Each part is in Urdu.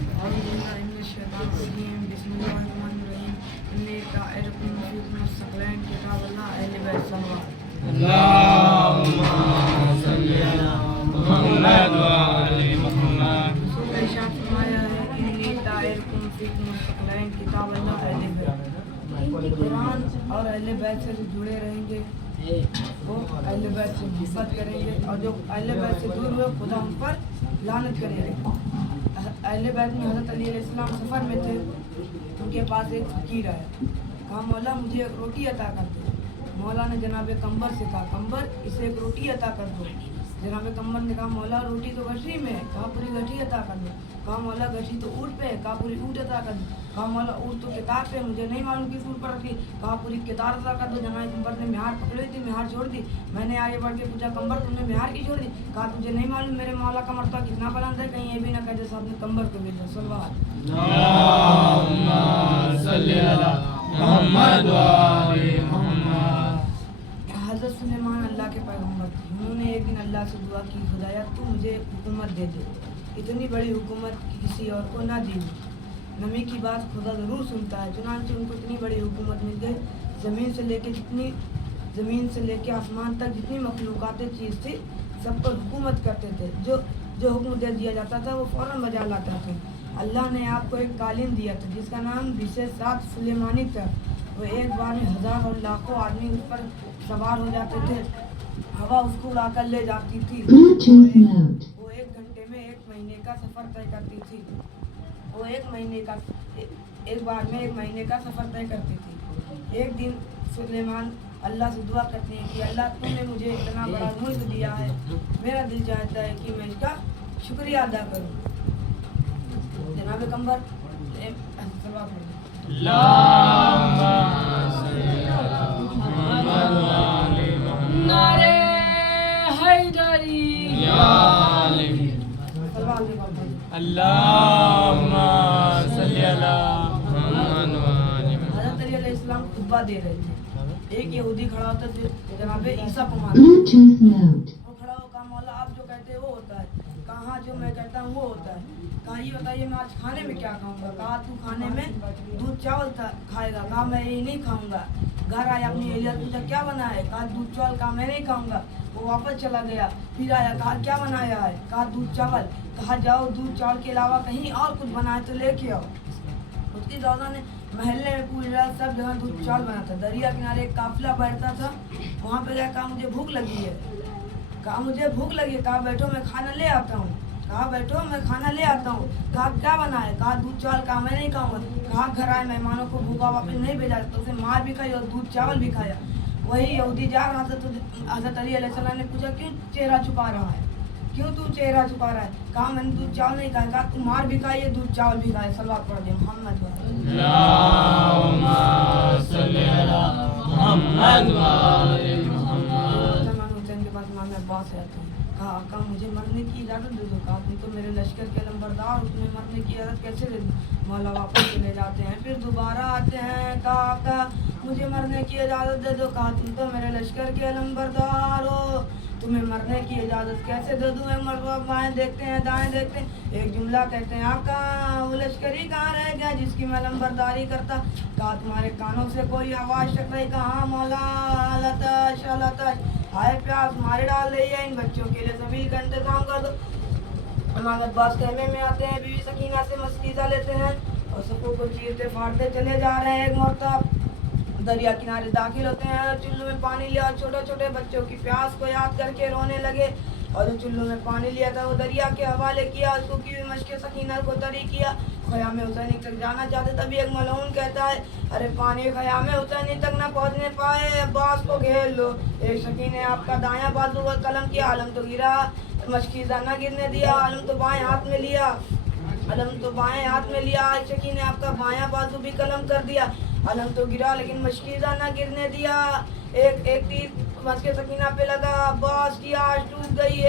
أعوذ بالله من الشيطان الرجيم بسم الله الرحمن الرحيم إني طائركم فيكم الثقلين كتاب الله أهل بيت صلوات اللهم صل على محمد وآل محمد. رسول کا ارشاد فرمایا ہے إني طائركم فيكم الثقلين كتاب الله أهل بيت. قرآن اور اہل بیت سے جو جڑے رہیں گے وہ اہل بیت سے محبت کریں گے، اور جو اہل بیت سے دور ہوئے خدا ان پر لعنت کرے گا۔ اہل بیت میں حضرت علی علیہ السلام سفر میں تھے، ان کے پاس ایک فقیر آیا، کہا مولا مجھے ایک روٹی عطا کر دو۔ مولا نے جناب قمبر سے کہا قمبر اسے ایک روٹی عطا کر دو۔ جناب قمبر نے کہا مولا روٹی تو گٹھی میں ہے، کہا پوری گٹھی عطا کر دو۔ کہا مولا گٹھی تو اونٹ پہ ہے، کہا پوری اونٹ عطا کر دو۔ کہا مولا اونٹ تو کتار پہ مجھے نہیں معلوم کس اونٹ پر رکھی، کہا پوری کتار عطا کر دو۔ جناب قمبر نے مہار پکڑی تھی، مہار چھوڑ دی۔ میں نے آگے بڑھ کے پوچھا قمبر تم نے مہار کی چھوڑ دی؟ کہا تجھے نہیں معلوم میرے مولا کا مرتبہ کتنا بلند ہے، کہیں یہ بھی نہ کہہ دے صاحب نے قمبر کو بھیجا۔ صلوات اللهم صل على محمد وآل محمد. حضرت سلیمان اللہ کے پیغمبر تھے، انہوں نے ایک دن اللہ سے دعا کی خدایا تو مجھے حکومت دے دے، اتنی بڑی حکومت کسی اور کو نہ دی۔ نبی کی بات خدا ضرور سنتا ہے، چنانچہ ان کو اتنی بڑی حکومت مل گئی، زمین سے لے کے آسمان تک جتنی مخلوقات چیز تھی سب پر حکومت کرتے تھے، جو حکم دے دیا جاتا تھا وہ فوراً بجا لاتے تھے۔ اللہ نے آپ کو ایک قالین دیا تھا جس کا نام بسات سلیمانی تھا، وہ ایک بار میں ہزار اور لاکھوں آدمی اس پر سوار ہو جاتے تھے، ہوا اس کو اڑا کر لے جاتی تھی، وہ ایک گھنٹے میں 1 مہینے کا سفر طے کرتی تھی، وہ ایک بار میں 1 مہینے کا سفر طے کرتی تھی۔ ایک دن سلیمان اللہ سے دعا کرتے ہیں کہ اللہ تم نے مجھے اتنا بڑا ملک دیا ہے، میرا دل چاہتا ہے کہ میں اس کا شکریہ ادا کروں۔ جناب قمبر اللهم صل على محمد وآل محمد. نعرہ حیدری یا علی. اللهم صل على محمد وآل محمد. حضرت علی علیہ السلام خطبہ دے رہے تھے، ایک یہودی کھڑا ہوتا تھا جناب عیسیٰ کو مانتا، وہ کھڑا ہو کہا مولا آپ جو کہتے ہیں وہ ہوتا ہے، کہا جو میں کہتا ہوں وہ ہوتا ہے، کہا یہ بتائیے میں آج کھانے میں کیا کھاؤں گا؟ کہا تو کھانے میں دودھ چاول کھائے گا، کہا میں یہ نہیں کھاؤں گا۔ گھر آیا اپنی اہلیہ پوچھا کیا بنا ہے؟ کہا دودھ چاول، کہا میں نہیں کھاؤں گا۔ وہ واپس چلا گیا، پھر آیا کہا کیا بنایا ہے؟ کہا دودھ چاول۔ کہا جاؤ دودھ چاول کے علاوہ کہیں اور کچھ بنائے تو لے کے آؤ۔ اس کی دادا نے محلے میں پوری رات سب جگہ دودھ چاول بنا تھا، دریا کنارے ایک قافلہ بیٹھتا تھا، وہاں پہ گیا، کہا مجھے بھوک لگی ہے، کہا مجھے بھوک لگی ہے، کہا بیٹھو میں کھانا لے آتا ہوں، کہا بیٹھو میں کھانا لے آتا ہوں۔ کہا کیا بنا ہے؟ کہا دودھ چاول، کہا میں نہیں کھاؤں گا۔ کہا گھر آئے مہمانوں کو بھوکا واپس نہیں بھیجا، تو اسے مار بھی کھائی اور دودھ چاول بھی کھایا۔ وہی یہودی جا رہا تھا تو حضرت علی علیہ السلام نے پوچھا کیوں چہرہ چھپا رہا ہے، کیوں تو چہرہ چھپا رہا ہے؟ کہا میں نے دودھ چاول نہیں کھایا۔ کہا تم مار بھی کھائیے دودھ چاول بھی کھائے۔ صلوات پڑھ دیں محمد اللهم صل على محمد وآل محمد. حسین کے پاس امام عباس سے آتے ہیں، کہا آقا مجھے مرنے کی اجازت دے دو۔ کہا تم تو میرے لشکر کے لمبردار ہو، تمہیں مرنے کی اجازت کیسے دے دوں؟ مولا واپس چلے جاتے ہیں، پھر دوبارہ آتے ہیں، کہا آقا مجھے مرنے کی اجازت دے دو۔ کہا تم تو میرے لشکر کے لمبردار ہو، تمہیں مرنے کی اجازت کیسے دے دوں؟ ایک مرتبہ بائیں دیکھتے ہیں دائیں دیکھتے ہیں، ایک جملہ کہتے ہیں آقا وہ لشکری کہاں رہ گیا جس کی میں لمبرداری کرتا؟ کہا تمہارے کانوں سے کوئی آواز چک رہی؟ کہا ہاں مولا لتش لتش، ہائے پیاس مارے ڈال رہی ہے، ان بچوں کے لیے سبیل کا انتظام کر دو۔ امام عباس خیمے میں آتے ہیں، بیوی سکینہ سے مستیزہ لیتے ہیں اور سپوں کو چیرتے پھاڑتے چلے جا رہے ہیں۔ ایک مرتبہ دریا کنارے داخل ہوتے ہیں اور چلو میں پانی لیا، چھوٹے چھوٹے بچوں کی پیاس کو یاد کر کے رونے لگے، اور جو چلو میں پانی لیا تھا وہ دریا کے حوالے کیا، اس کو کی ہوئی مشق سکینہ کو طری کیا۔ خیام حسینی تک جانا چاہتے تبھی ایک ملعون کہتا ہے ارے پانی خیام حسینی تک نہ پہنچنے پائے، عباس کو گھیر لو۔ ایک شکی نے آپ کا دایاں بازو پر قلم کیا، علم تو گرا، مشکیزہ نہ گرنے دیا، علم تو بائیں ہاتھ میں لیا، ایک شکی نے آپ کا بایاں بازو بھی قلم کر دیا، علم تو گرا لیکن مشکیزہ نہ گرنے دیا۔ ایک تیر مشق سکینہ پہ لگا، عباس کی آنکھ ٹوٹ گئی،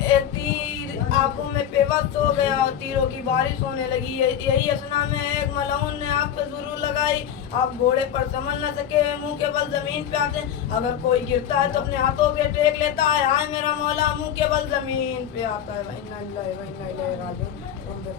ایک تیر آنکھوں میں پیوست ہو گیا اور تیروں کی بارش ہونے لگی۔ یہی اسنا میں ایک ملعون نے آپ پہ ضرور لگائی، آپ گھوڑے پر سنبھل نہ سکے، منہ کے بل زمین پہ آتے، اگر کوئی گرتا ہے تو اپنے ہاتھوں پہ ٹیک لیتا ہے، ہائے میرا مولا منہ کے بل زمین پہ آتا ہے۔ وَإِنَّا لِلَّهِ وَإِنَّا إِلَيْهِ رَاجِعُونَ۔